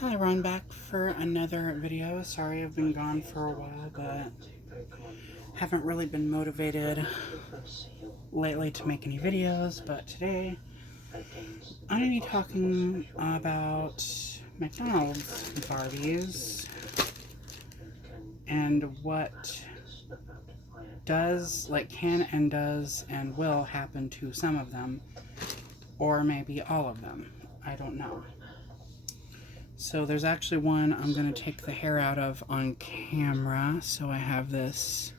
Hi, Ron, back for another video. Sorry I've been gone for a while, but haven't really been motivated lately to make any videos. But today I'm going to be talking about McDonald's Barbies and what does and will happen to some of them, or maybe all of them. I don't know. So there's actually one I'm going to take the hair out of on camera. So I have this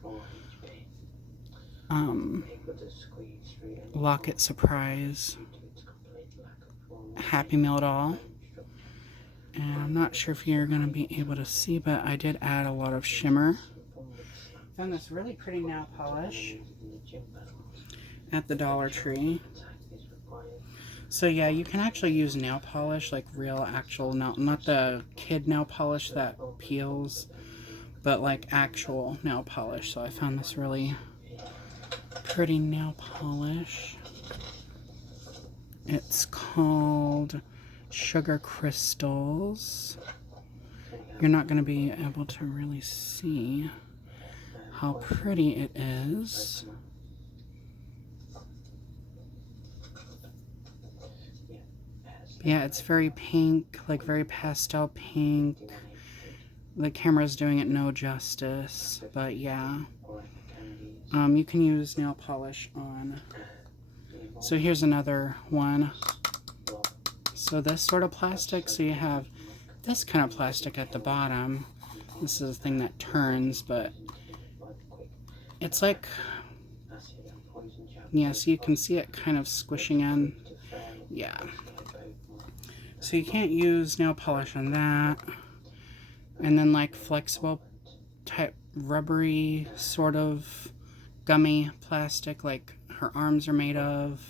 Locket Surprise Happy Meal doll. And I'm not sure if you're going to be able to see, but I did add a lot of shimmer. Found this really pretty nail polish at the Dollar Tree. So yeah, you can actually use nail polish, like real actual nail, not the kid nail polish that peels, but like actual nail polish. So I found this really pretty nail polish. It's called Sugar Crystals. You're not going to be able to really see how pretty it is. Yeah, it's very pink, like very pastel pink. The camera's doing it no justice, but yeah. You can use nail polish on. So here's another one. So this sort of plastic, so you have this kind of plastic at the bottom. This is a thing that turns, but it's like, yeah, so you can see it kind of squishing in. Yeah. So you can't use nail polish on that. And then like flexible type rubbery sort of gummy plastic like her arms are made of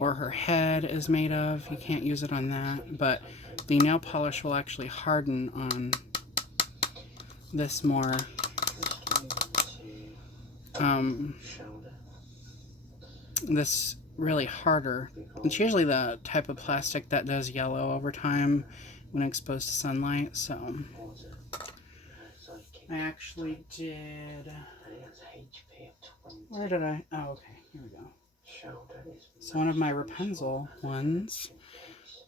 or her head is made of. You can't use it on that, but the nail polish will actually harden on this more. This really harder. It's usually the type of plastic that does yellow over time when exposed to sunlight, so I actually did, where did I, oh okay, here we go. So one of my Rapunzel ones,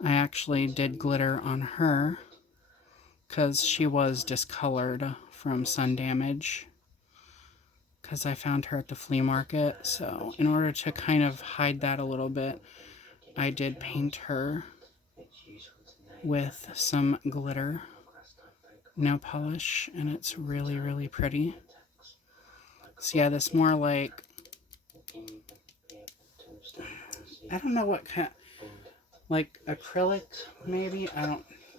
I actually did glitter on her because she was discolored from sun damage because I found her at the flea market. So in order to kind of hide that a little bit, I did paint her with some glitter nail polish, and it's really, really pretty. So yeah, this more like, I don't know what kind, like acrylic maybe? I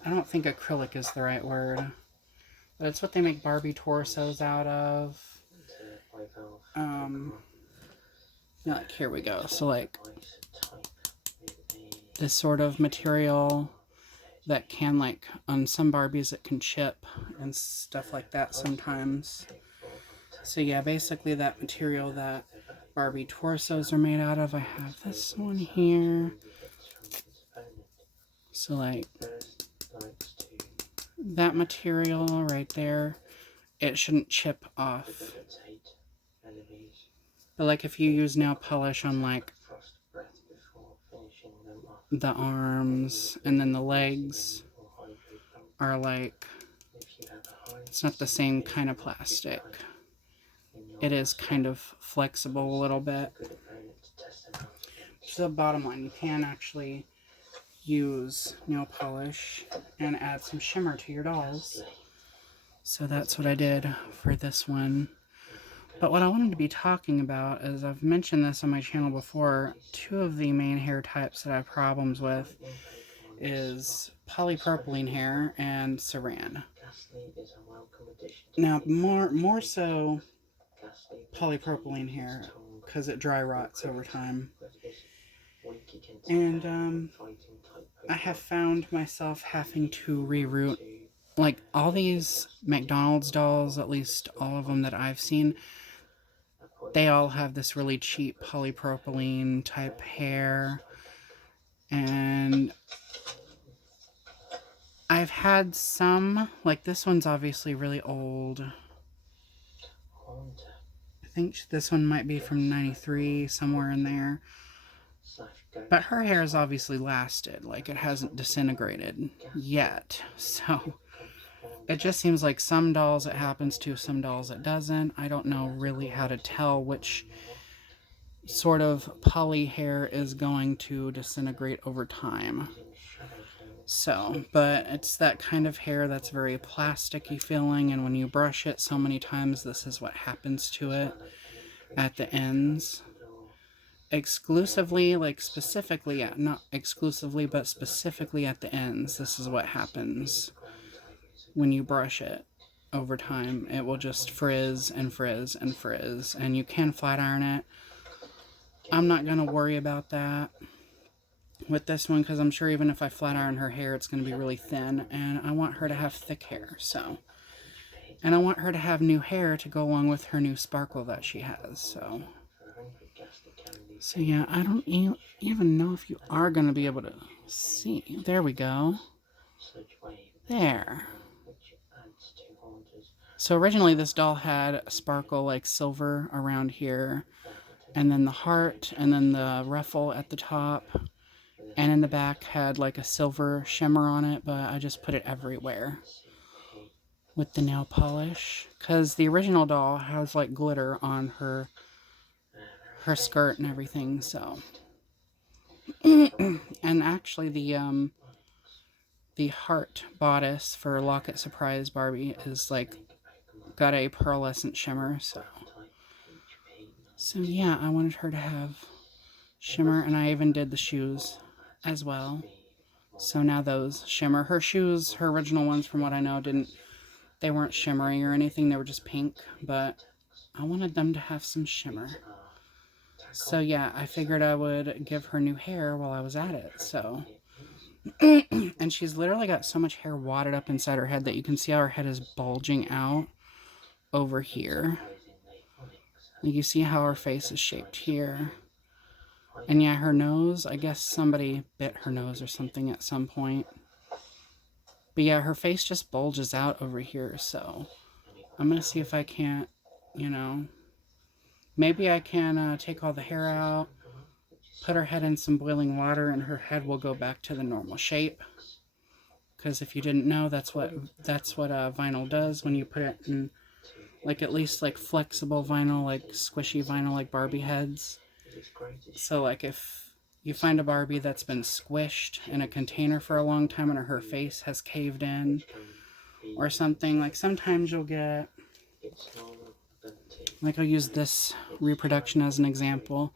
don't think acrylic is the right word, but it's what they make Barbie torsos out of. Like here we go. So like this sort of material that can, like on some Barbies it can chip and stuff like that sometimes. So yeah, basically that material that Barbie torsos are made out of. I have this one here. So like that material right there, it shouldn't chip off. But like if you use nail polish on like the arms and then the legs are like, it's not the same kind of plastic. It is kind of flexible a little bit. So the bottom line, you can actually use nail polish and add some shimmer to your dolls. So that's what I did for this one. But what I wanted to be talking about is, I've mentioned this on my channel before, two of the main hair types that I have problems with is polypropylene hair and saran. Now, more so polypropylene hair, because it dry rots over time. And I have found myself having to reroute, like all these McDonald's dolls, at least all of them that I've seen, they all have this really cheap polypropylene type hair, and I've had some, like this one's obviously really old. I think this one might be from 93, somewhere in there. But her hair has obviously lasted, like it hasn't disintegrated yet. So it just seems like some dolls it happens to, some dolls it doesn't. I don't know really how to tell which sort of poly hair is going to disintegrate over time. So, but it's that kind of hair that's very plasticky feeling, and when you brush it so many times, this is what happens to it at the ends. Exclusively, like specifically, yeah, not exclusively, but specifically at the ends, this is what happens when you brush it over time. It will just frizz and frizz and frizz, and you can flat iron it. I'm not going to worry about that with this one, because I'm sure even if I flat iron her hair, it's going to be really thin, and I want her to have thick hair, so. And I want her to have new hair to go along with her new sparkle that she has, so. So yeah, I don't even know if you are going to be able to see. There we go. There. So originally this doll had a sparkle like silver around here, and then the heart, and then the ruffle at the top, and in the back had like a silver shimmer on it, but I just put it everywhere with the nail polish, because the original doll has like glitter on her skirt and everything, so. And actually the heart bodice for Locket Surprise Barbie is like got a pearlescent shimmer, so yeah, I wanted her to have shimmer, and I even did the shoes as well. So now those shimmer. Her shoes, her original ones, from what I know, they weren't shimmery or anything, they were just pink, but I wanted them to have some shimmer. So yeah, I figured I would give her new hair while I was at it, so. And she's literally got so much hair wadded up inside her head that you can see how her head is bulging out over here. Like you see how her face is shaped here. And yeah, her nose, I guess somebody bit her nose or something at some point. But yeah, her face just bulges out over here, so I'm going to see if I can't, maybe I can take all the hair out, put her head in some boiling water, and her head will go back to the normal shape. Because if you didn't know, that's what vinyl does when you put it in, like, at least like flexible vinyl, like squishy vinyl, like Barbie heads. So like if you find a Barbie that's been squished in a container for a long time and her face has caved in or something, like sometimes you'll get, like I'll use this reproduction as an example,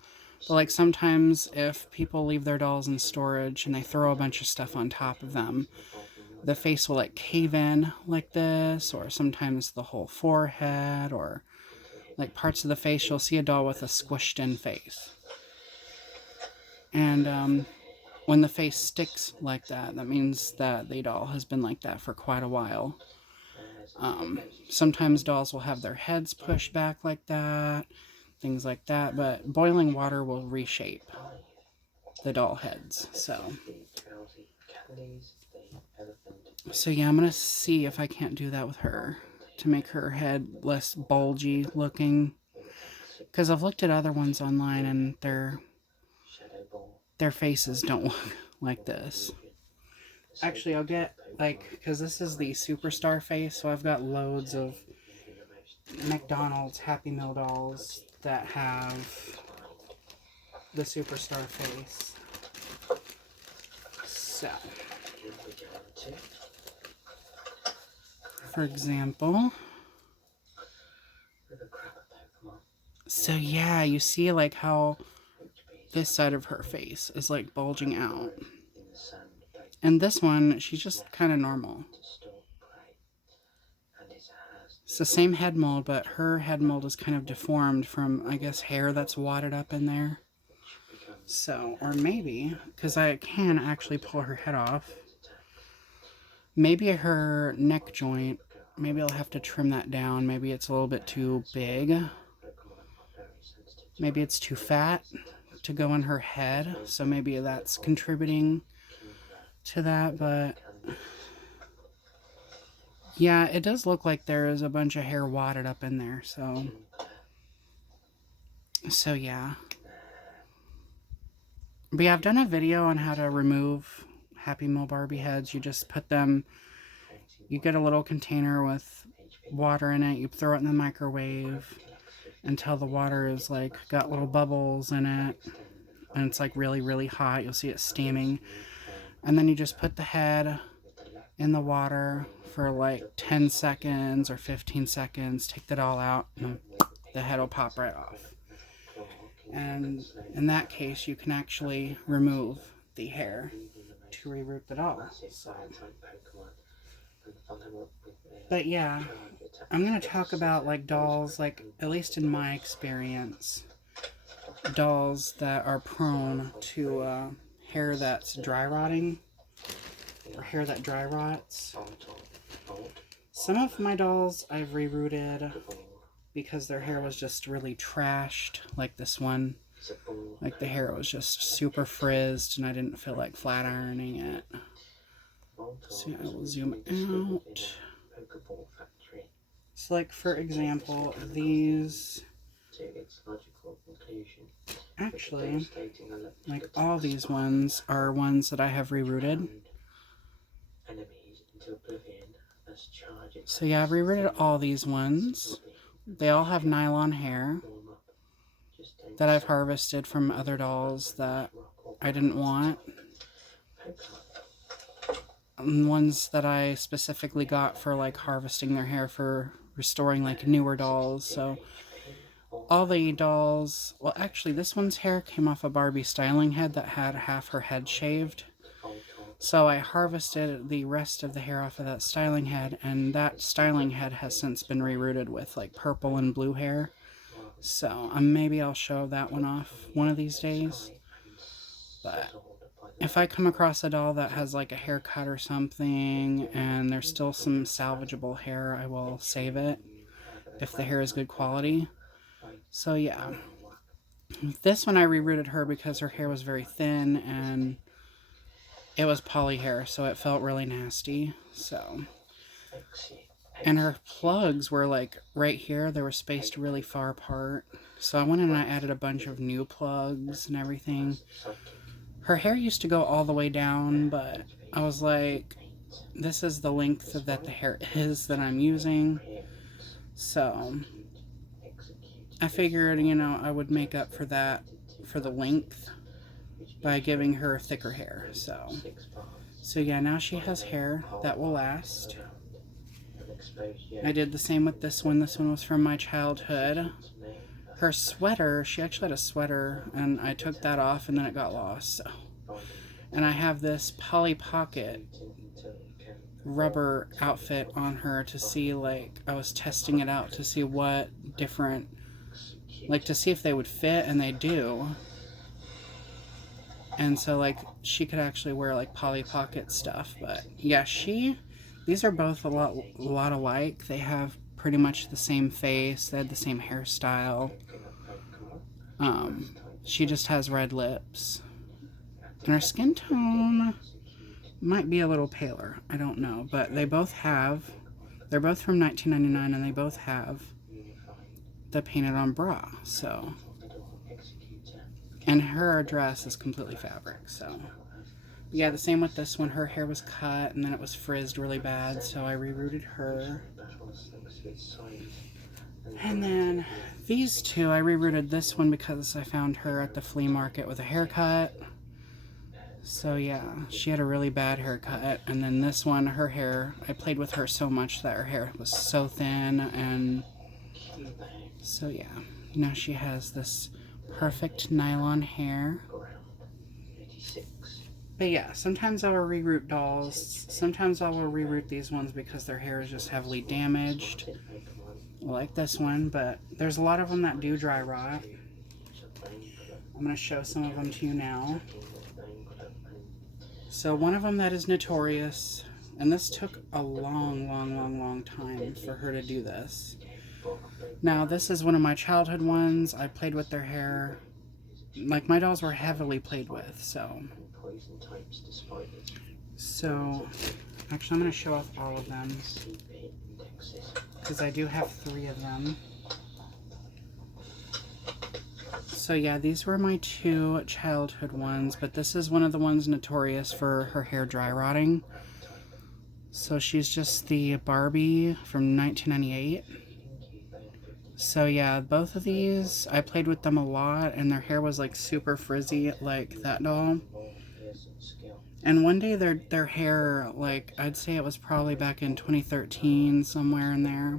but like sometimes if people leave their dolls in storage and they throw a bunch of stuff on top of them, the face will like cave in like this, or sometimes the whole forehead, or like parts of the face. You'll see a doll with a squished in face. And when the face sticks like that, that means that the doll has been like that for quite a while. Sometimes dolls will have their heads pushed back like that, things like that, but boiling water will reshape the doll heads, so yeah, I'm gonna see if I can't do that with her to make her head less bulgy looking, because I've looked at other ones online and their faces don't look like this. Actually, I'll get, like, because this is the Superstar face, so I've got loads of McDonald's Happy Meal dolls that have the Superstar face. So, for example, so yeah, you see like how this side of her face is like bulging out. And this one, she's just kind of normal. It's the same head mold, but her head mold is kind of deformed from, I guess, hair that's wadded up in there. So, or maybe, because I can actually pull her head off, maybe her neck joint, maybe I'll have to trim that down. Maybe it's a little bit too big. Maybe it's too fat to go in her head, so maybe that's contributing to that, but Yeah, it does look like there is a bunch of hair wadded up in there, so yeah. But yeah, I've done a video on how to remove Happy Meal Barbie heads. You just put them, you get a little container with water in it, you throw it in the microwave until the water is like got little bubbles in it and it's like really, really hot. You'll see it steaming. And then you just put the head in the water for like 10 seconds or 15 seconds, take that all out, and the head will pop right off. And in that case, you can actually remove the hair to reroot the doll. But yeah, I'm going to talk about like dolls, like at least in my experience, dolls that are prone to hair that's dry rotting or hair that dry rots. Some of my dolls I've rerouted because their hair was just really trashed, like this one. Like the hair was just super frizzed and I didn't feel like flat ironing it. So I will zoom out. So like for example, these, actually, like all these ones are ones that I have rerouted. So yeah, I've rerouted all these ones. They all have nylon hair that I've harvested from other dolls that I didn't want. And ones that I specifically got for like harvesting their hair for restoring like newer dolls. So all the dolls, well actually this one's hair came off a Barbie styling head that had half her head shaved. So I harvested the rest of the hair off of that styling head, and that styling head has since been rerouted with like purple and blue hair. So maybe I'll show that one off one of these days. But if I come across a doll that has like a haircut or something and there's still some salvageable hair, I will save it if the hair is good quality. So yeah, this one I rerouted her because her hair was very thin and it was poly hair, so it felt really nasty. So, and her plugs were like right here, they were spaced really far apart. So I went in and I added a bunch of new plugs and everything. Her hair used to go all the way down, but I was like, this is the length that the hair is that I'm using. So I figured, you know, I would make up for that, for the length, by giving her thicker hair. So yeah, now she has hair that will last. I did the same with this one. This one was from my childhood. Her sweater, she actually had a sweater, and I took that off and then it got lost. So. And I have this Polly Pocket rubber outfit on her to see, like, I was testing it out to see what different, like, to see if they would fit, and they do. And so, like, she could actually wear, like, Polly Pocket stuff. But, yeah, these are both a lot alike. They have pretty much the same face. They had the same hairstyle. She just has red lips. And her skin tone might be a little paler. I don't know. But they're both from 1999, and they both have the painted on bra. So... And her dress is completely fabric, so... Yeah, the same with this one. Her hair was cut, and then it was frizzed really bad, so I rerouted her. And then these two, I rerouted this one because I found her at the flea market with a haircut. So yeah, she had a really bad haircut. And then this one, her hair, I played with her so much that her hair was so thin, and... So yeah, now she has this perfect nylon hair. But yeah, sometimes I will reroot dolls. Sometimes I will reroot these ones because their hair is just heavily damaged, like this one. But there's a lot of them that do dry rot. I'm going to show some of them to you now. So one of them that is notorious, and this took a long time for her to do this. Now, this is one of my childhood ones. I played with their hair. Like, my dolls were heavily played with, so Actually, I'm going to show off all of them, because I do have 3 of them. So yeah, these were my 2 childhood ones, but this is one of the ones notorious for her hair dry rotting. So she's just the Barbie from 1998. So yeah, both of these, I played with them a lot, and their hair was like super frizzy like that doll. And one day their hair, like, I'd say it was probably back in 2013, somewhere in there,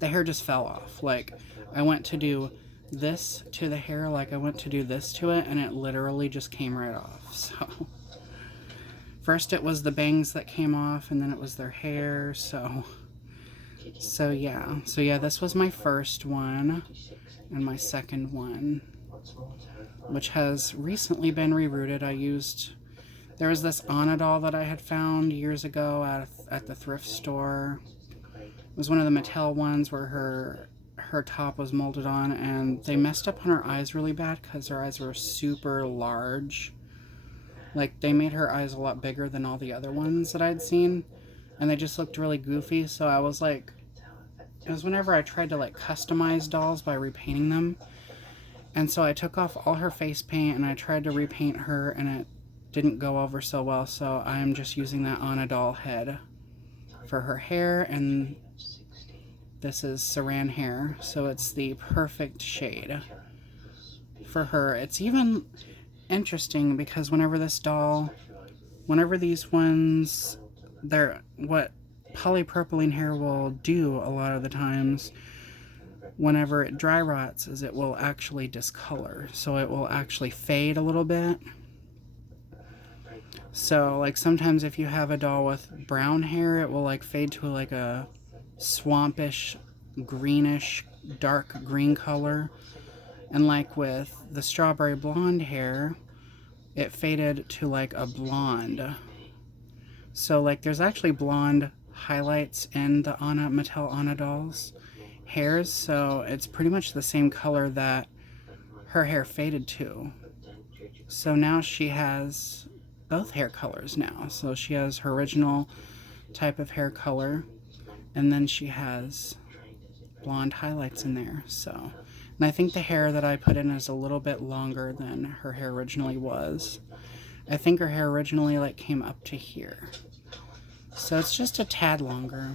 the hair just fell off. Like, I went to do this to the hair, like I went to do this to it, and it literally just came right off. So first it was the bangs that came off, and then it was their hair. So yeah, this was my first one, and my second one, which has recently been rerouted. There was this Anna doll that I had found years ago at the thrift store. It was one of the Mattel ones where her top was molded on, and they messed up on her eyes really bad because her eyes were super large. Like, they made her eyes a lot bigger than all the other ones that I'd seen, and they just looked really goofy. So I was like, it was whenever I tried to like customize dolls by repainting them. And so I took off all her face paint and I tried to repaint her, and it didn't go over so well. So I'm just using that Anna doll head for her hair, and this is saran hair, so it's the perfect shade for her. It's even interesting because whenever these ones, what polypropylene hair will do a lot of the times whenever it dry rots is it will actually discolor. So it will actually fade a little bit. So like sometimes if you have a doll with brown hair, it will like fade to like a swampish, greenish, dark green color. And like with the strawberry blonde hair, it faded to like a blonde. So like there's actually blonde highlights in the Mattel Anna dolls hairs, so it's pretty much the same color that her hair faded to. So now she has both hair colors now. So she has her original type of hair color, and then she has blonde highlights in there. So, and I think the hair that I put in is a little bit longer than her hair originally was. I think her hair originally like came up to here. So it's just a tad longer.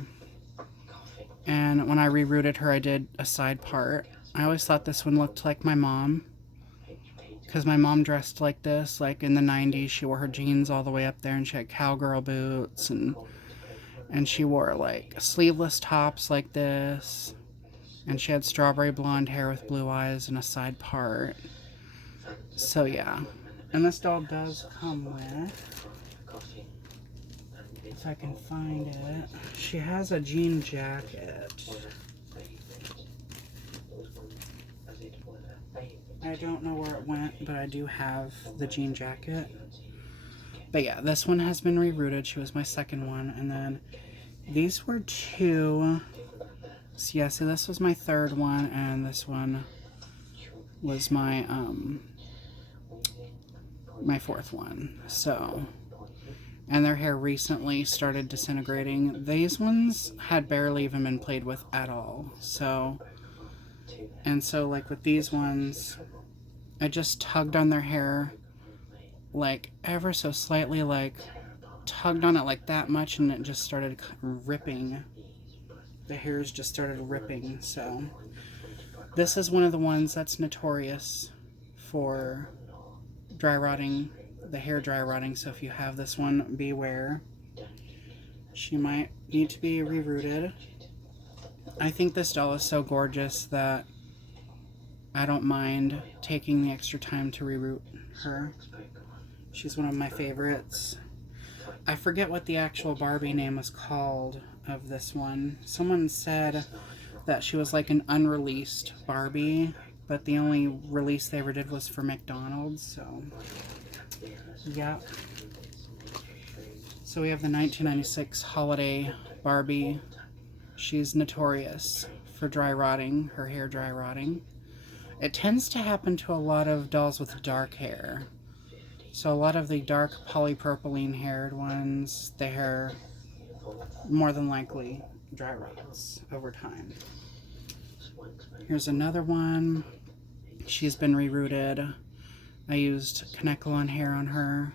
And when I rerouted her, I did a side part. I always thought this one looked like my mom, because my mom dressed like this, like in the 90s. She wore her jeans all the way up there, and she had cowgirl boots, and she wore like sleeveless tops like this, and she had strawberry blonde hair with blue eyes and a side part. So yeah, and this doll does come with, if I can find it, she has a jean jacket. I don't know where it went, but I do have the jean jacket. But yeah, this one has been rerouted. She was my second one. And then these were 2. So yeah, so this was my third one, and this one was my my fourth one. So, and their hair recently started disintegrating. These ones had barely even been played with at all. So, and so like with these ones, I just tugged on their hair like ever so slightly, like tugged on it like that much, and it just started ripping. The hairs just started ripping. So this is one of the ones that's notorious for dry rotting, the hair dry rotting. So if you have this one, beware. She might need to be rerouted. I think this doll is so gorgeous that I don't mind taking the extra time to reroute her. She's one of my favorites. I forget what the actual Barbie name was called of this one. Someone said that she was like an unreleased Barbie, but the only release they ever did was for McDonald's. So yeah. So we have the 1996 holiday Barbie. She's notorious for dry rotting, her hair dry rotting. It tends to happen to a lot of dolls with dark hair. So a lot of the dark polypropylene haired ones, the hair more than likely dry rots over time. Here's another one. She's been rerouted. I used Kanekalon hair on her.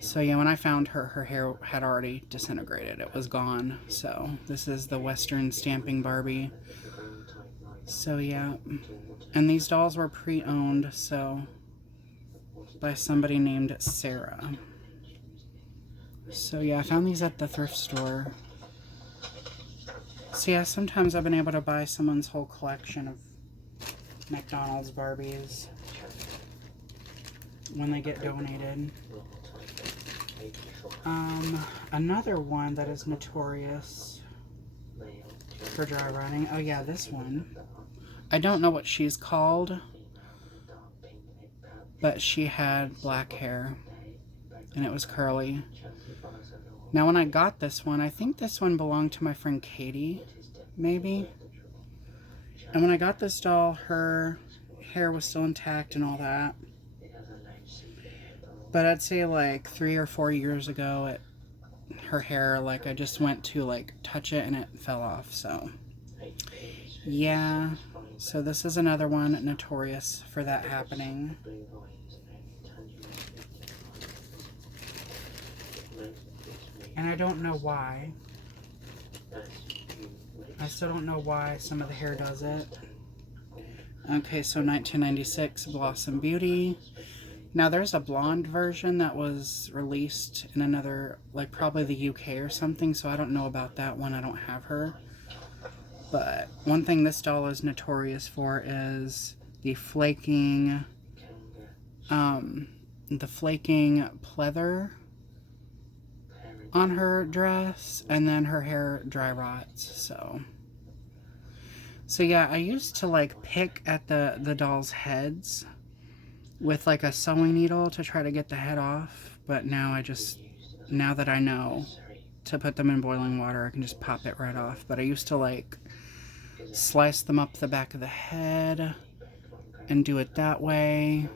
So yeah, when I found her, her hair had already disintegrated. It was gone. So this is the Western Stamping Barbie. So yeah, and these dolls were pre-owned, so by somebody named Sarah. So yeah, I found these at the thrift store. So yeah, sometimes I've been able to buy someone's whole collection of McDonald's Barbies when they get donated. Another one that is notorious for dry rotting. Oh yeah, this one. I don't know what she's called, but she had black hair and it was curly. Now when I got this one, I think this one belonged to my friend Katie, maybe. And when I got this doll, her hair was still intact and all that. But I'd say like 3 or 4 years ago, her hair, like I just went to like touch it and it fell off. So yeah, so this is another one notorious for that happening. And I don't know why. I still don't know why some of the hair does it. Okay, so 1996 Blossom Beauty. Now there's a blonde version that was released in another, like probably the UK or something, so I don't know about that one. I don't have her. But one thing this doll is notorious for is the flaking pleather on her dress, and then her hair dry rots. So yeah, I used to like pick at the dolls' heads with like a sewing needle to try to get the head off, but now now that I know to put them in boiling water, I can just pop it right off. But I used to like slice them up the back of the head and do it that way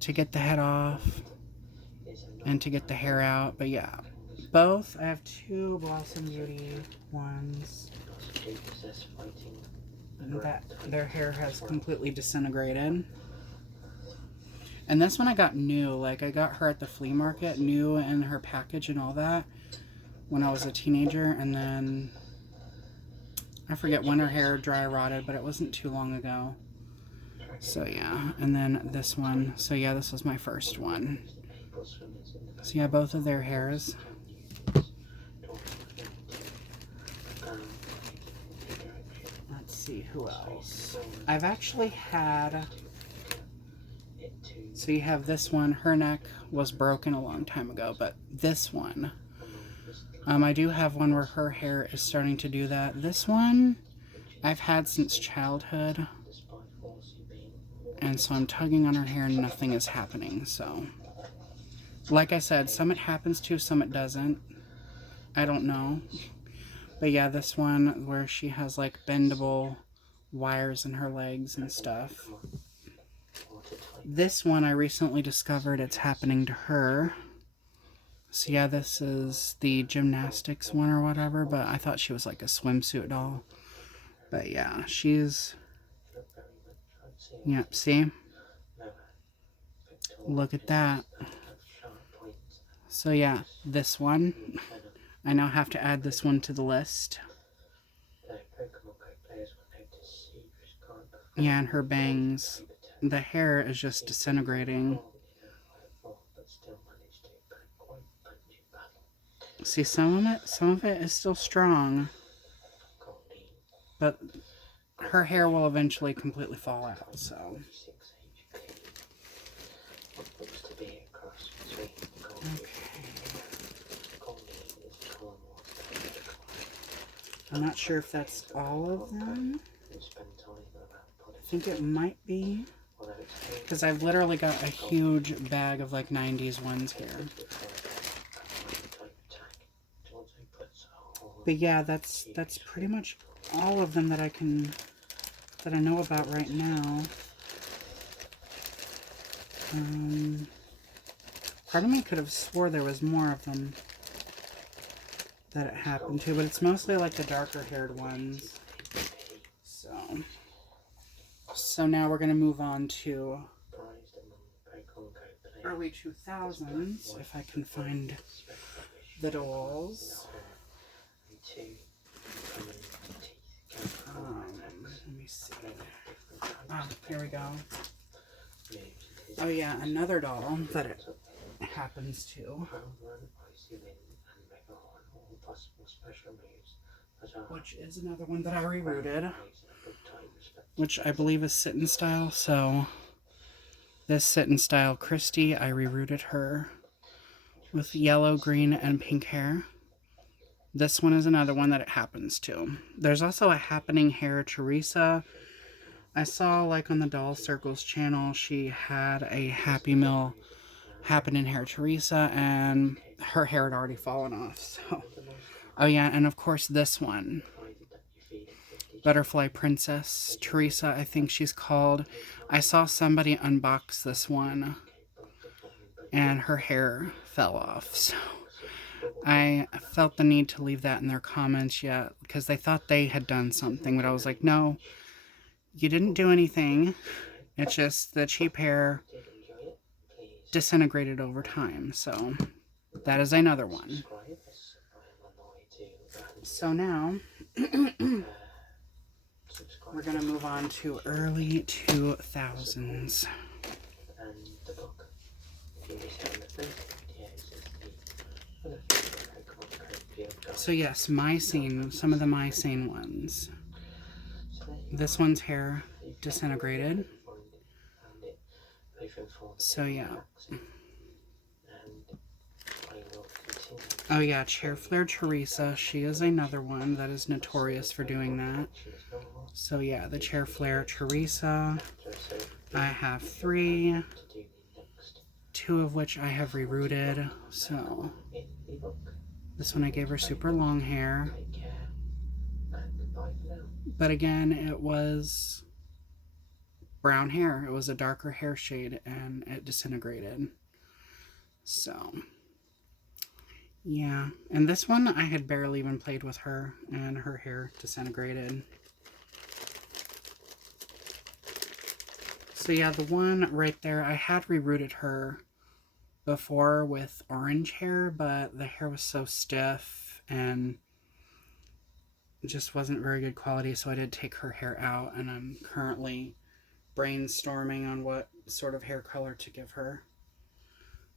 to get the head off and to get the hair out. But yeah, both. I have 2 Blossom Beauty ones that their hair has completely disintegrated. And this one I got new. Like I got her at the flea market, new in her package and all that, when I was a teenager. And then I forget when her hair dry rotted, but it wasn't too long ago. So yeah, and then this one. So yeah, this was my first one. So yeah, both of their hairs. Let's see, who else? I've actually had... So you have this one. Her neck was broken a long time ago, but this one... I do have one where her hair is starting to do that. This one I've had since childhood. And so I'm tugging on her hair and nothing is happening. So, like I said, some it happens to, some it doesn't. I don't know. But yeah, this one where she has like bendable wires in her legs and stuff. This one I recently discovered it's happening to her. So yeah, this is the gymnastics one or whatever, but I thought she was like a swimsuit doll. But yeah, she's... Yep, see? Look at that. So yeah, this one. I now have to add this one to the list. Yeah, and her bangs. The hair is just disintegrating. See, some of it is still strong, but her hair will eventually completely fall out, so. Okay. I'm not sure if that's all of them. I think it might be, because I've literally got a huge bag of like 90s ones here. But yeah, that's pretty much all of them that I know about right now. Part of me could have swore there was more of them that it happened to, but it's mostly like the darker haired ones. So now we're going to move on to early 2000s, if I can find the dolls. Let me see. Here we go. Oh yeah, another doll that it happens to, which is another one that I rerouted, which I believe is Sit in Style. So this Sit in Style Christy, I rerouted her with yellow, green, and pink hair. This one is another one that it happens to. There's also a Happening Hair Teresa. I saw, like, on the Doll Circles channel, she had a Happy Meal Happening Hair Teresa, and her hair had already fallen off. So, oh yeah, and of course this one, Butterfly Princess Teresa, I think she's called. I saw somebody unbox this one, and her hair fell off. So I felt the need to leave that in their comments, yeah, because they thought they had done something, but I was like, no, you didn't do anything. It's just the cheap hair disintegrated over time. So that is another one. So now we're going to move on to early 2000s. So yes, My Scene, some of the My Scene ones. This one's hair disintegrated. So yeah. Oh yeah, Chair Flare Teresa. She is another one that is notorious for doing that. So yeah, the Chair Flare Teresa. I have 3. 2 of which I have rerouted. So this one I gave her super long hair. But again, it was brown hair. It was a darker hair shade and it disintegrated. So yeah, and this one I had barely even played with her and her hair disintegrated. So yeah, the one right there, I had rerouted her before with orange hair, but the hair was so stiff and it just wasn't very good quality, so I did take her hair out, and I'm currently brainstorming on what sort of hair color to give her.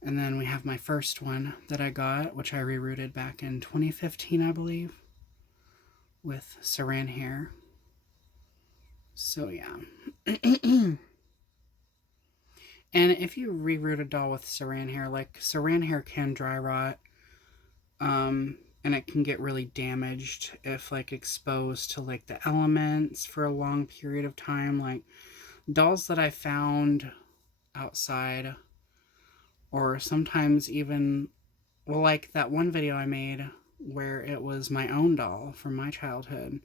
And then we have my first one that I got, which I rerouted back in 2015, I believe, with saran hair. So yeah. And if you reroute a doll with saran hair, like, saran hair can dry rot, and it can get really damaged if, like, exposed to, like, the elements for a long period of time. Like, dolls that I found outside, or sometimes even, well, like that one video I made where it was my own doll from my childhood,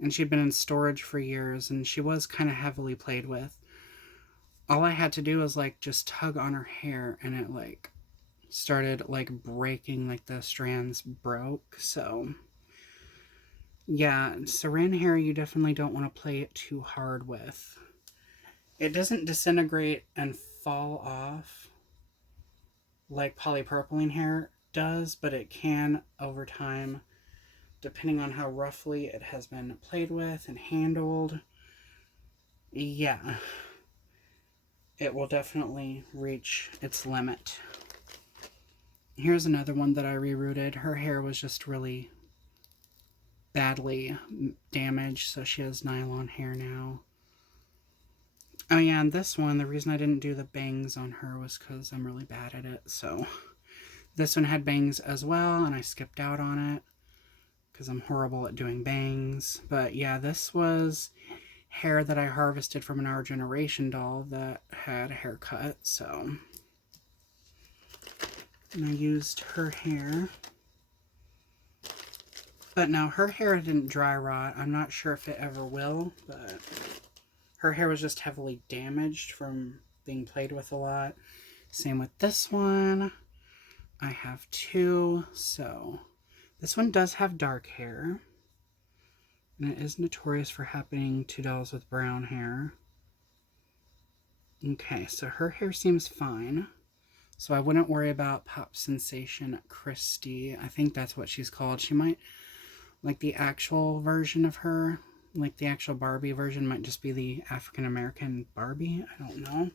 and she'd been in storage for years, and she was kind of heavily played with. All I had to do was, like, just tug on her hair, and it, like, started, like, breaking, like, the strands broke. So yeah, saran hair you definitely don't want to play it too hard with. It doesn't disintegrate and fall off like polypropylene hair does, but it can over time, depending on how roughly it has been played with and handled. Yeah, it will definitely reach its limit. Here's another one that I rerouted. Her hair was just really badly damaged, so she has nylon hair now. Oh yeah, and this one, the reason I didn't do the bangs on her was because I'm really bad at it. So this one had bangs as well, and I skipped out on it because I'm horrible at doing bangs. But yeah, this was hair that I harvested from an Our Generation doll that had a haircut. So and I used her hair. But now her hair didn't dry rot. I'm not sure if it ever will, but her hair was just heavily damaged from being played with a lot. Same with this one. I have 2. So this one does have dark hair. And it is notorious for happening to dolls with brown hair. Okay, so her hair seems fine. So I wouldn't worry about Pop Sensation Christy. I think that's what she's called. She might, like the actual version of her, like the actual Barbie version might just be the African American Barbie. I don't know.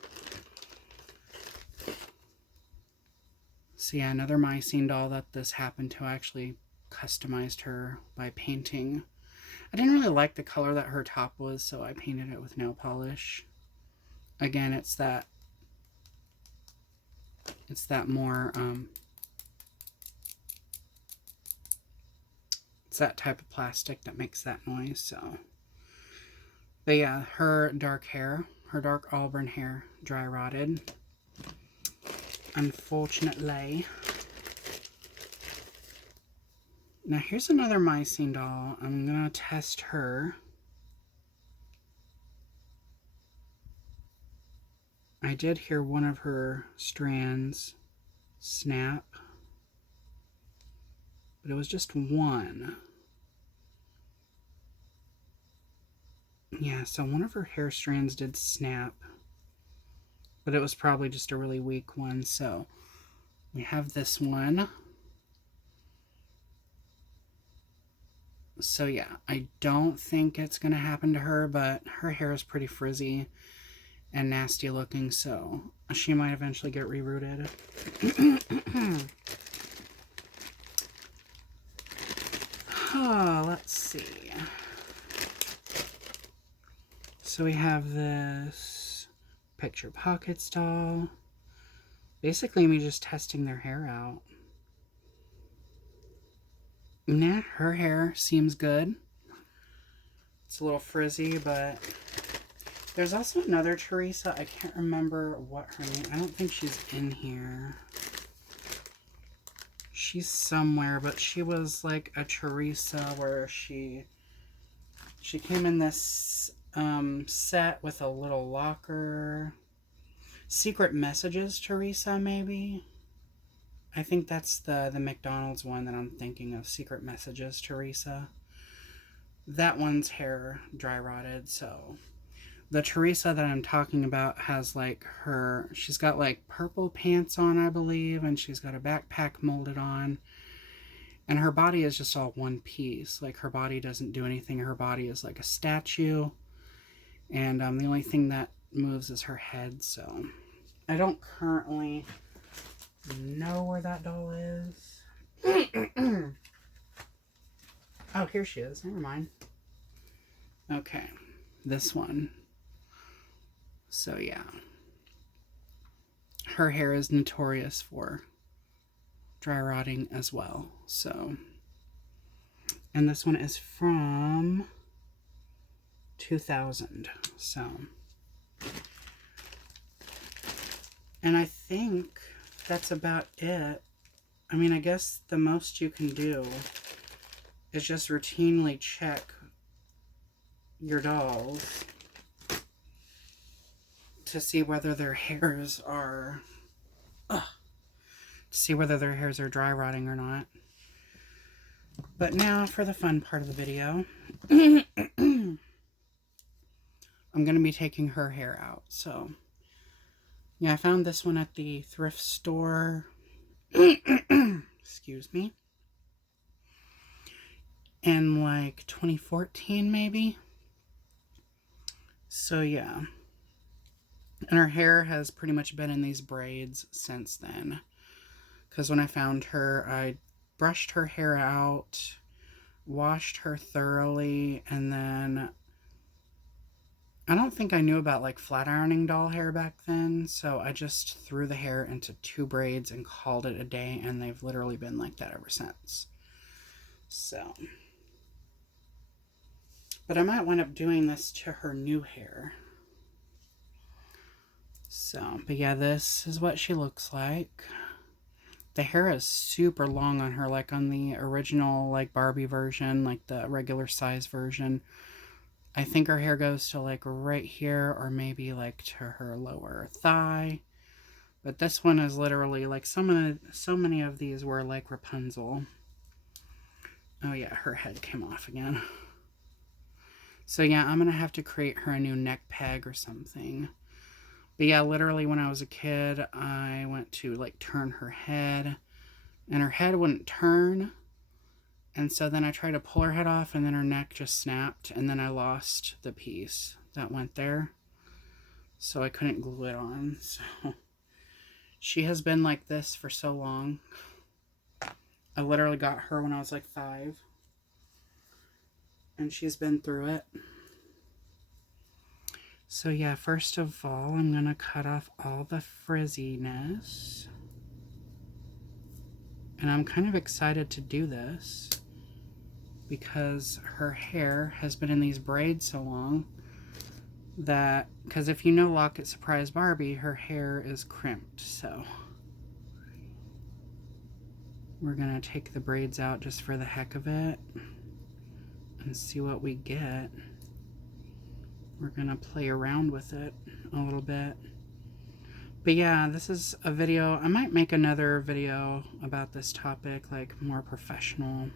So yeah, another Mycene doll that this happened to. I actually customized her by painting. I didn't really like the color that her top was, so I painted it with nail polish. Again, it's that more, it's that type of plastic that makes that noise, so. But yeah, her dark hair, her dark auburn hair, dry rotted. Unfortunately. Now here's another Mycene doll. I'm gonna test her. I did hear one of her strands snap, but it was just one. Yeah, so one of her hair strands did snap, but it was probably just a really weak one. So we have this one. So yeah, I don't think it's going to happen to her, but her hair is pretty frizzy and nasty looking, so she might eventually get rerouted. Oh, let's see. So we have this Picture Pockets doll. Basically me just testing their hair out. Nah, her hair seems good. It's a little frizzy, but there's also another Teresa. I can't remember what her name. I don't think she's in here. She's somewhere, but she was like a Teresa where she came in this set with a little locker. Secret Messages Teresa, maybe? I think that's the McDonald's one that I'm thinking of. Secret Messages Teresa. That one's hair dry rotted, so the Teresa that I'm talking about has like she's got like purple pants on, I believe, and she's got a backpack molded on. And her body is just all one piece. Like her body doesn't do anything. Her body is like a statue. And the only thing that moves is her head, so I don't currently know where that doll is. Oh, here she is. Never mind. Okay, this one. So yeah, her hair is notorious for dry rotting as well. So, and this one is from 2000. So, and I think that's about it. I mean, I guess the most you can do is just routinely check your dolls to see whether their hairs are dry rotting or not. But now for the fun part of the video. I'm going to be taking her hair out. So yeah, I found this one at the thrift store. Excuse me. In like 2014 maybe. So yeah. And her hair has pretty much been in these braids since then. Because when I found her, I brushed her hair out, washed her thoroughly, and then I don't think I knew about like flat ironing doll hair back then, so I just threw the hair into 2 braids and called it a day, and they've literally been like that ever since. So, but I might wind up doing this to her new hair. So, but yeah, this is what she looks like. The hair is super long on her, like on the original like Barbie version, like the regular size version. I think her hair goes to like right here or maybe like to her lower thigh. But this one is literally like so many of these were like Rapunzel. Oh yeah, her head came off again. So yeah, I'm going to have to create her a new neck peg or something. But yeah, literally when I was a kid, I went to like turn her head and her head wouldn't turn. And so then I tried to pull her head off and then her neck just snapped and then I lost the piece that went there. So I couldn't glue it on. So she has been like this for so long. I literally got her when I was like 5. And she's been through it. So yeah, first of all, I'm going to cut off all the frizziness. And I'm kind of excited to do this because her hair has been in these braids so long that, because if you know Locket Surprise Barbie, her hair is crimped, so we're going to take the braids out just for the heck of it and see what we get. We're going to play around with it a little bit. But yeah, this is a video. I might make another video about this topic, like more professional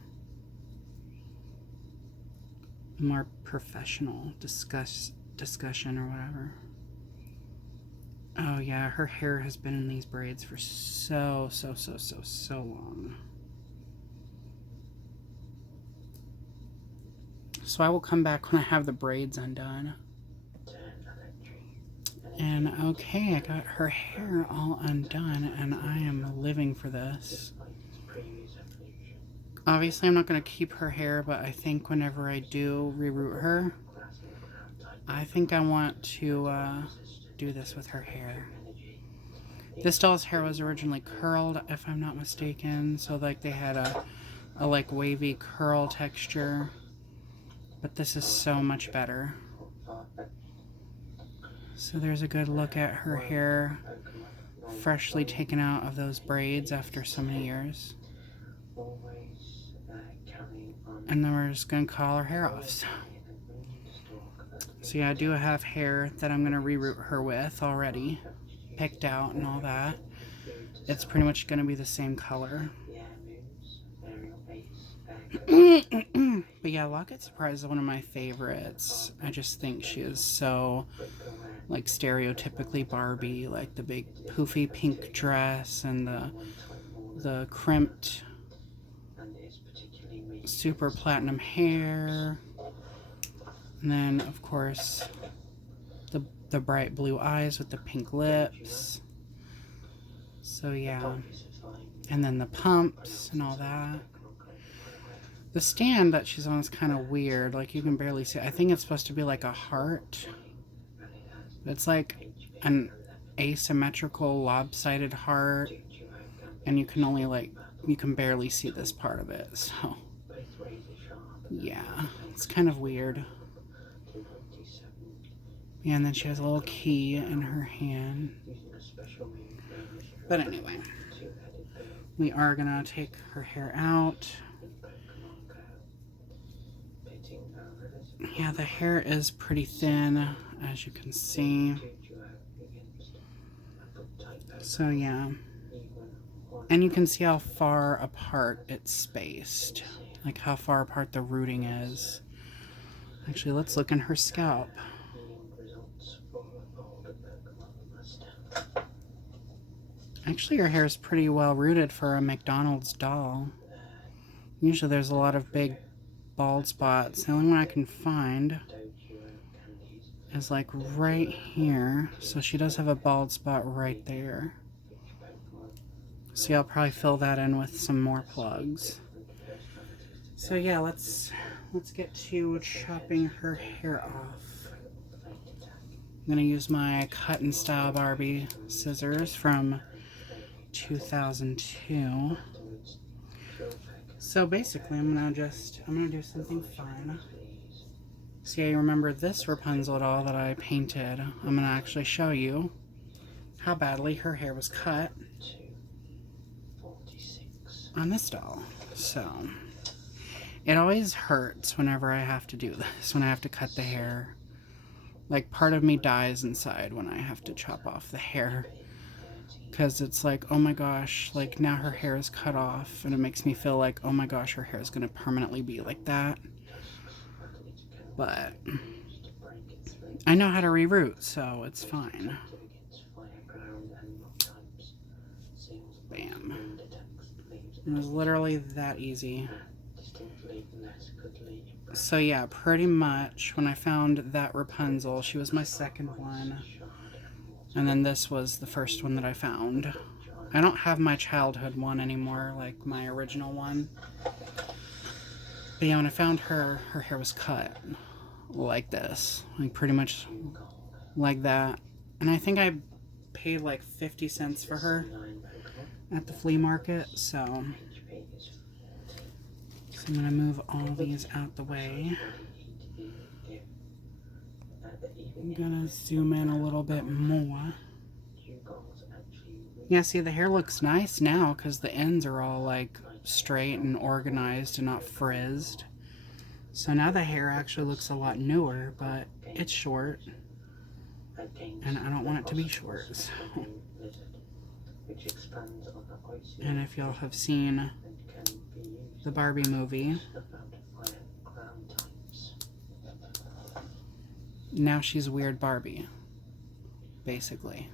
discussion or whatever. Oh yeah, her hair has been in these braids for so long. So I will come back when I have the braids undone. And okay, I got her hair all undone and I am living for this. Obviously I'm not going to keep her hair, but I think whenever I do reroot her, I think I want to do this with her hair. This doll's hair was originally curled, if I'm not mistaken, so like they had a like wavy curl texture, but this is so much better. So there's a good look at her hair, freshly taken out of those braids after so many years. And then we're just going to call her hair off. So yeah, I do have hair that I'm going to reroot her with already, picked out and all that. It's pretty much going to be the same color. But yeah, Locket Surprise is one of my favorites. I just think she is so like stereotypically Barbie, like the big poofy pink dress and the crimped super platinum hair, and then of course the bright blue eyes with the pink lips. So yeah, and then the pumps and all that. The stand that she's on is kind of weird, like you can barely see. I think it's supposed to be like a heart. It's like an asymmetrical lopsided heart, and you can only you can barely see this part of it, so yeah, it's kind of weird. Yeah, and then she has a little key in her hand. But anyway, we are gonna take her hair out. Yeah, the hair is pretty thin, as you can see. So yeah, and you can see how far apart it's spaced, like how far apart the rooting is. Actually, let's look in her scalp. Actually, her hair is pretty well rooted for a McDonald's doll. Usually there's a lot of big bald spots. The only one I can find is like right here. So she does have a bald spot right there. So I'll probably fill that in with some more plugs. So yeah, let's get to chopping her hair off. I'm gonna use my Cut and Style Barbie scissors from 2002. So basically I'm gonna do something fun. See, I remember this Rapunzel doll that I painted. I'm gonna actually show you how badly her hair was cut on this doll. So, It always hurts whenever I have to do this, when I have to cut the hair. Like, part of me dies inside when I have to chop off the hair. Because it's like, oh my gosh, like, now her hair is cut off. And it makes me feel like, oh my gosh, her hair is going to permanently be like that. But I know how to reroot, so it's fine. Bam. It was literally that easy. So yeah, pretty much when I found that Rapunzel, she was my second one. And then this was the first one that I found. I don't have my childhood one anymore, like my original one. But yeah, when I found her, her hair was cut like this. Like pretty much like that. And I think I paid like 50 cents for her at the flea market, so I'm gonna move all these out the way. I'm gonna zoom in a little bit more. Yeah, see, the hair looks nice now because the ends are all like straight and organized and not frizzed. So now the hair actually looks a lot newer, but it's short. And I don't want it to be short, so. And if y'all have seen the Barbie movie, now she's Weird Barbie, basically.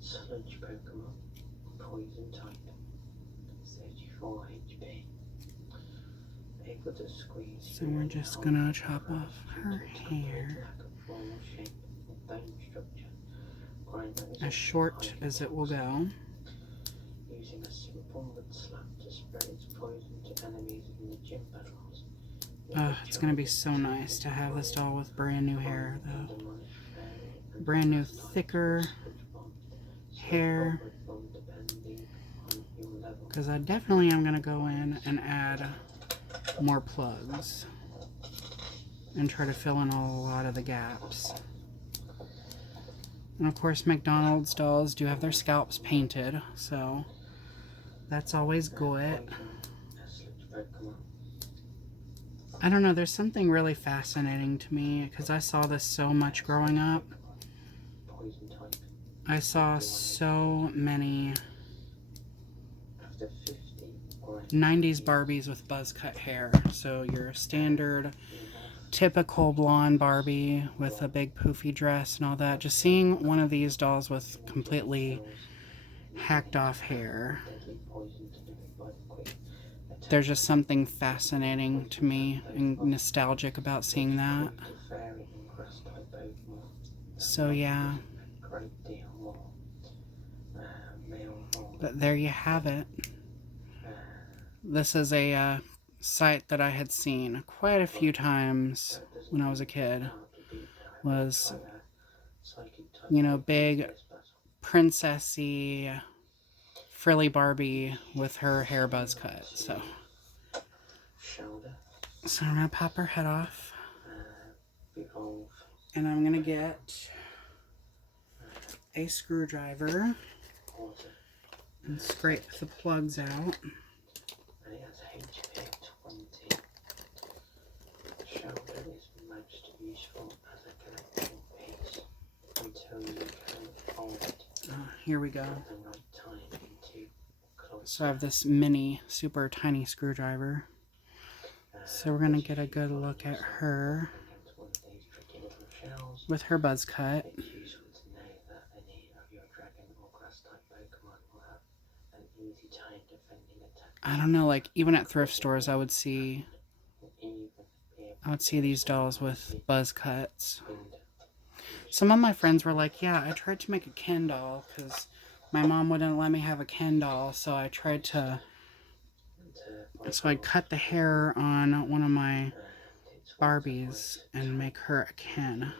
Sludge Pokemon, poison type, 34 HP. Able to squeeze. So we're just gonna chop off her hair as short as it will go. Using a simple mud slap to spread its poison to enemies in the gym battles. It's gonna be so nice to have this doll with brand new hair, though. Brand new, thicker hair, because I definitely am going to go in and add more plugs and try to fill in a lot of the gaps. And of course McDonald's dolls do have their scalps painted, so that's always good. I don't know, there's something really fascinating to me because I saw this so much growing up. I saw so many 90s Barbies with buzz cut hair. So your standard, typical blonde Barbie with a big poofy dress and all that. Just seeing one of these dolls with completely hacked off hair, there's just something fascinating to me and nostalgic about seeing that. So yeah. But there you have it. This is a site that I had seen quite a few times when I was a kid. Was, you know, big princessy frilly Barbie with her hair buzz cut. So I'm gonna pop her head off, and I'm gonna get a screwdriver and scrape the plugs out. Here we go. So I have this mini, super tiny screwdriver. So we're going to get a good look at her with her buzz cut. I don't know, like even at thrift stores I would see these dolls with buzz cuts. Some of my friends were like, yeah, I tried to make a Ken doll because my mom wouldn't let me have a Ken doll, so I tried to, so I'd cut the hair on one of my Barbies and make her a Ken.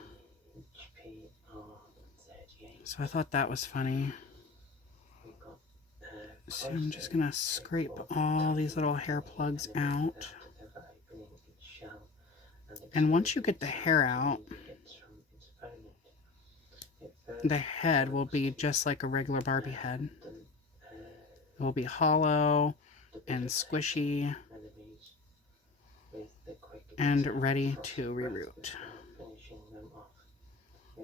So I thought that was funny. So I'm just gonna scrape all these little hair plugs out. And once you get the hair out, the head will be just like a regular Barbie head. It will be hollow, and squishy and ready to reroot.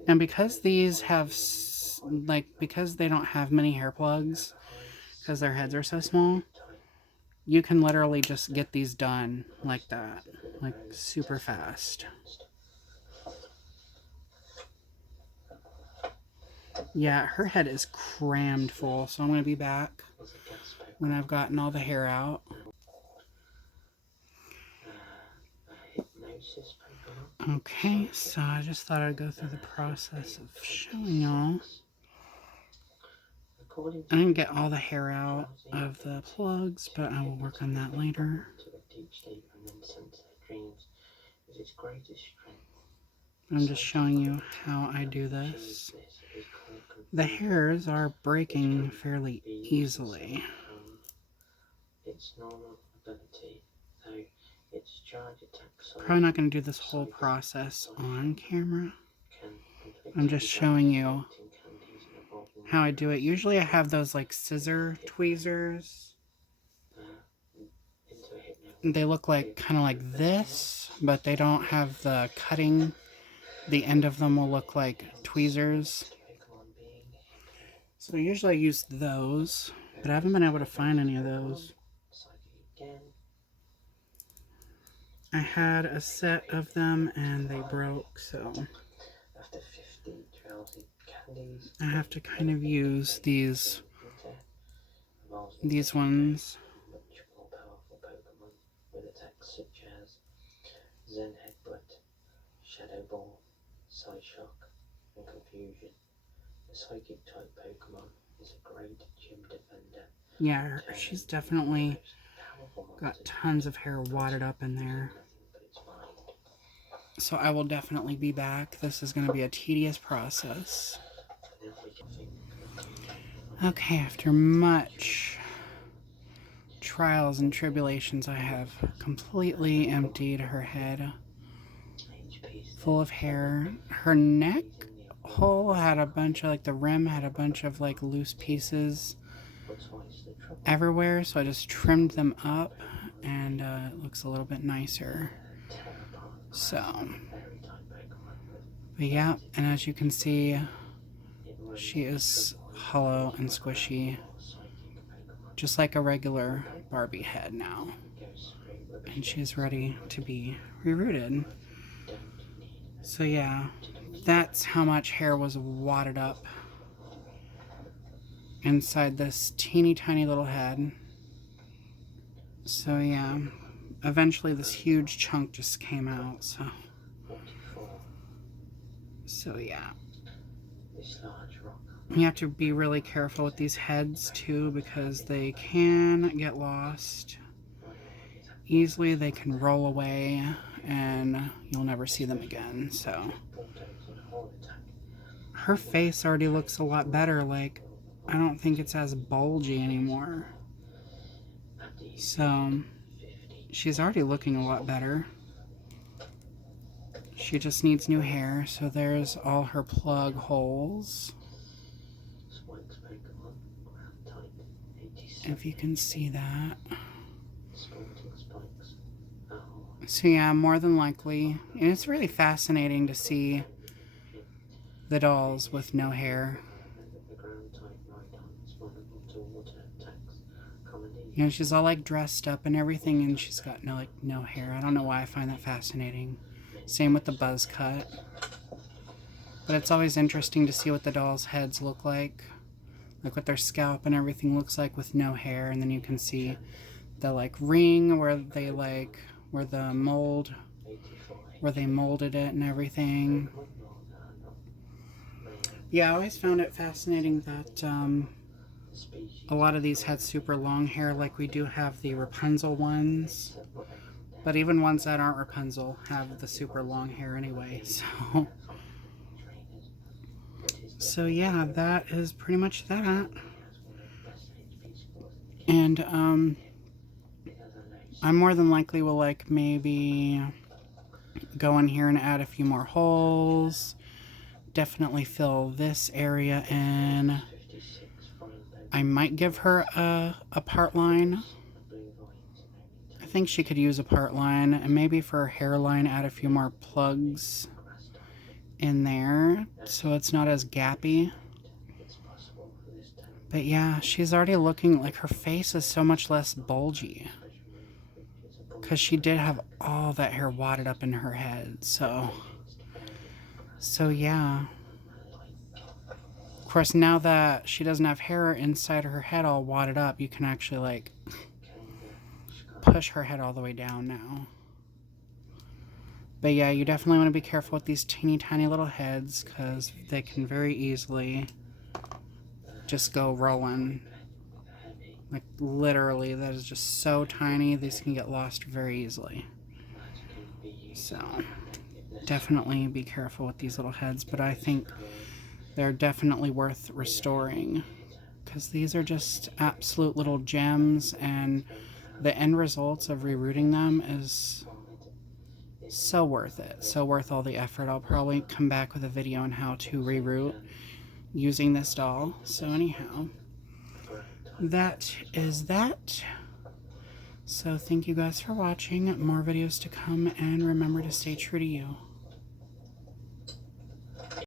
And because these have, because they don't have many hair plugs, because their heads are so small, you can literally just get these done like that, like super fast. Yeah, her head is crammed full, so I'm going to be back when I've gotten all the hair out. Okay, so I just thought I'd go through the process of showing y'all. I didn't get all the hair out of the plugs, but I will work on that later. I'm just showing you how I do this. The hairs are breaking fairly easily. Probably not going to do this whole process on camera. I'm just showing you how I do it. Usually I have those like scissor tweezers. They look like kind of like this, but they don't have the cutting. The end of them will look like tweezers. So usually I use those, but I haven't been able to find any of those. I had a set of them and they broke, so I have to kind of use these ones. Zen Headbutt, Shadow Ball, Psyshock, and Confusion. The psychic type Pokemon is a great gym defender. Yeah, she's definitely got tons of hair wadded up in there. So I will definitely be back. This is going to be a tedious process. Okay, after much trials and tribulations, I have completely emptied her head full of hair. Her neck hole had a bunch of, like, the rim had a bunch of, like, loose pieces everywhere, so I just trimmed them up, and it looks a little bit nicer. So, but yeah, and as you can see, she is hollow and squishy, just like a regular Barbie head now. And she's ready to be rerooted. So yeah, that's how much hair was wadded up inside this teeny tiny little head. So yeah, eventually this huge chunk just came out, so yeah. You have to be really careful with these heads too, because they can get lost easily. They can roll away and you'll never see them again. So her face already looks a lot better. Like, I don't think it's as bulgy anymore. So she's already looking a lot better. She just needs new hair. So there's all her plug holes, if you can see that. So yeah, more than likely, and it's really fascinating to see the dolls with no hair. You know, she's all like dressed up and everything, and she's got no hair. I don't know why I find that fascinating. Same with the buzz cut. But it's always interesting to see what the dolls' heads look like what their scalp and everything looks like with no hair. And then you can see the like ring where they where they molded it and everything. Yeah, I always found it fascinating that a lot of these had super long hair, like we do have the Rapunzel ones. But even ones that aren't Rapunzel have the super long hair anyway, so yeah, that is pretty much that. And I more than likely will like maybe go in here and add a few more holes. Definitely fill this area in. I might give her a part line think she could use a part line, and maybe for her hairline add a few more plugs in there so it's not as gappy. But yeah, she's already looking like her face is so much less bulgy, because she did have all that hair wadded up in her head. So yeah. Of course, now that she doesn't have hair inside her head all wadded up, you can actually like push her head all the way down now. But yeah, you definitely want to be careful with these teeny tiny little heads, because they can very easily just go rolling. Like literally, that is just so tiny, these can get lost very easily. So definitely be careful with these little heads, but I think they're definitely worth restoring, because these are just absolute little gems, and the end results of rerooting them is so worth it. So worth all the effort. I'll probably come back with a video on how to reroot using this doll. So anyhow, that is that. So thank you guys for watching. More videos to come, and remember to stay true to you.